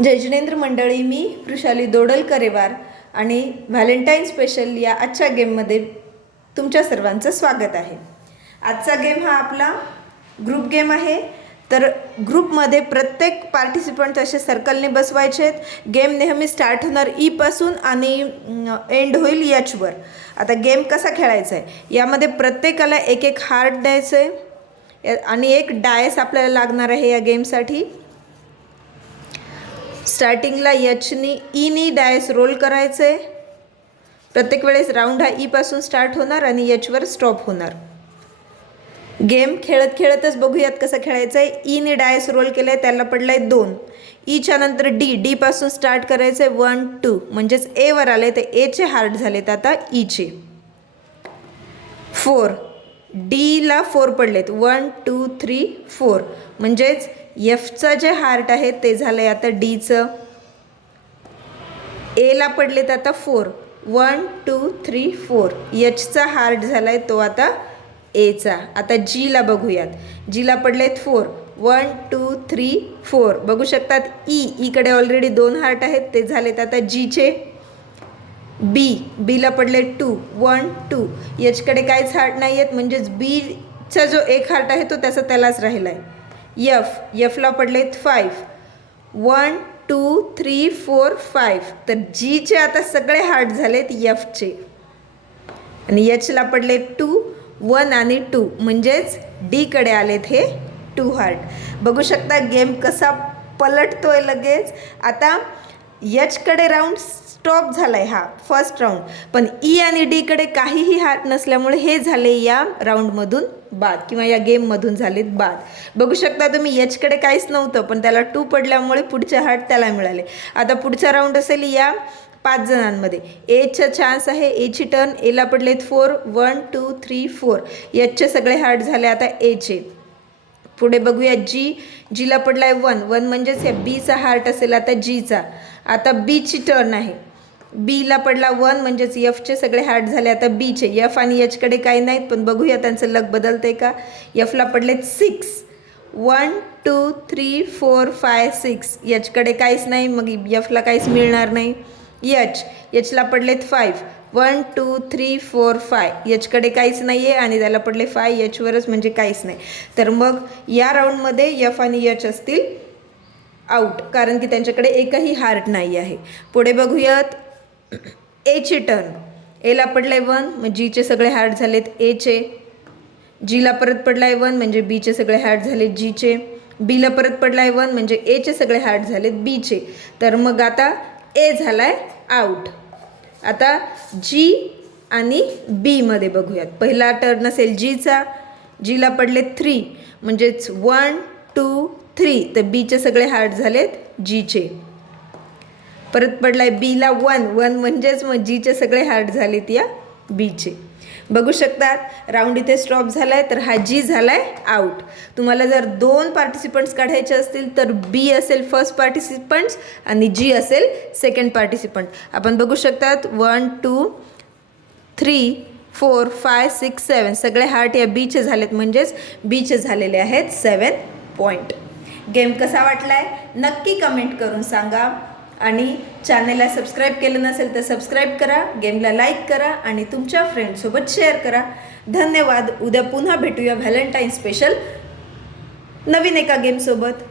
जय जिनेंद्र मंडळी, मी वृषाली दोडलकरेवार आणि Valentine special या आजच्या गेममध्ये तुमच्या सर्वांचं स्वागत आहे. आजचा गेम हा आपला ग्रुप गेम आहे. तर ग्रुपमध्ये प्रत्येक पार्टिसिपंट असे सर्कलने बसवायचे आहेत. गेम नेहमी स्टार्ट होणार पासून आणि एंड होईल वर. आता गेम कसा खेळायचा आहे, यामध्ये प्रत्येकाला एक एक हार्ट द्यायचं आहे आणि एक डायस आपल्याला लागणार आहे या गेमसाठी. स्टार्टिंगला ईनी डायस रोल करायचं आहे. प्रत्येक वेळेस राऊंड हा पासून स्टार्ट होणार आणि वर स्टॉप होणार. गेम खेळत खेळतच बघूयात कसं खेळायचं आहे. ईने डायस रोल केलं आहे, त्याला पडलं आहे 2. ईच्या नंतर डी पासून स्टार्ट करायचं आहे 1 2, म्हणजेच वर आले तर एचे हार्ट झालेत आता ईचे. 4 डीला 4 पडलेत 1 2 3 4, म्हणजेच एफचं जे हार्ट आहे ते झालं आहे आता डीचं. एला पडलेत आता 4 1 2 3 4, एचचा हार्ट झाला आहे तो आता एचा. आता जीला बघूयात. जीला पडलेत 4 1 2 3 4, बघू शकतात ईकडे ऑलरेडी 2 हार्ट आहेत ते झालेत आता जीचे. बीला पडले 2 1 2, एचकडे काहीच हार्ट नाही आहेत, म्हणजेच बीचा जो एक हार्ट आहे तो त्यालाच राहिला आहे. एफला पडलेत 5 1 2 3 4 5, तर जीचे आता सगळे हार्ट झालेत एफचे. आणि एचला पडले 2 1 आणि 2, म्हणजेच डीकडे आलेत हे 2 हार्ट. बघू शकता गेम कसा पलटतोय लगेच. आता एचकडे राऊंड स्टॉप झाला आहे, हा फर्स्ट राऊंड, पण ई आणि डीकडे काहीही हार्ट नसल्यामुळे हे झाले या राऊंडमधून बाद किंवा या गेममधून झालेत बाद. बघू शकता तुम्ही एचकडे काहीच नव्हतं, पण त्याला 2 पडल्यामुळे पुढचे हार्ट त्याला मिळाले. आता पुढचा राऊंड असेल या 5 जणांमध्ये. एचा चान्स आहे, एची टर्न. एला पडलेत 4 1 2 3 4, एचचे सगळे हार्ट झाले आता एचे. पुढे बघूया जीला पडला आहे 1 1, म्हणजेच या बीचा हार्ट असेल आता जीचा. आता बीची टर्न आहे. बीला पडला 1, म्हणजेच एफचे सगळे हार्ट झाले आता बीचे. एफ आणि एचकडे काही नाहीत, पण बघूया त्यांचं लक बदलते का. एफला पडलेत 6 1 2 3 4 5 6, एचकडे काहीच नाही, मग एफला काहीच मिळणार नाही. एचला पडलेत 5 1 2 3 4 5, एचकडे काहीच नाही आहे आणि त्याला पडले 5 एचवरच, म्हणजे काहीच नाही. तर मग या राऊंडमध्ये एफ आणि एच असतील आऊट, कारण की त्यांच्याकडे एकही हार्ट नाही आहे. पुढे बघूयात एची टर्न. एला पडलाय 1, मग जीचे सगळे हार्ट झालेत एचे. जीला परत पडलाय 1, म्हणजे बीचे सगळे हार्ट झालेत जीचे. बीला परत पडलाय 1, म्हणजे एचे सगळे हार्ट झालेत बीचे. तर मग आता ए झालाय आऊट. आता जी आणि बीमध्ये बघूयात. पहिला टर्न असेल जीचा. जीला पडले 3, म्हणजेच 1 2 3, तर बीचे सगळे हार्ट झालेत जीचे. परत पडलाय बीला 1 1, म्हणजेच मग जीचे सगळे हार्ट झालेत या बीचे. बघू शकतात राऊंड इथे स्टॉप झाला आहे, तर हा जी झाला आहे आऊट. तुम्हाला जर 2 पार्टिसिपंट्स काढायचे असतील तर बी असेल फर्स्ट पार्टिसिपंट्स आणि जी असेल सेकंड पार्टिसिपंट. आपण बघू शकतात 1 2 3 4 5 6 7, सगळे हार्ट या बीचे झालेत, म्हणजेच बीचे झालेले आहेत 7 पॉईंट. गेम कसा वाटला आहे नक्की कमेंट करून सांगा. आणि चॅनलला सबस्क्राईब केलं नसेल तर सबस्क्राईब करा, गेमला लाईक करा आणि तुमच्या फ्रेंडसोबत शेअर करा. धन्यवाद. उद्या पुन्हा भेटूया व्हॅलेंटाईन स्पेशल नवीन एका गेमसोबत.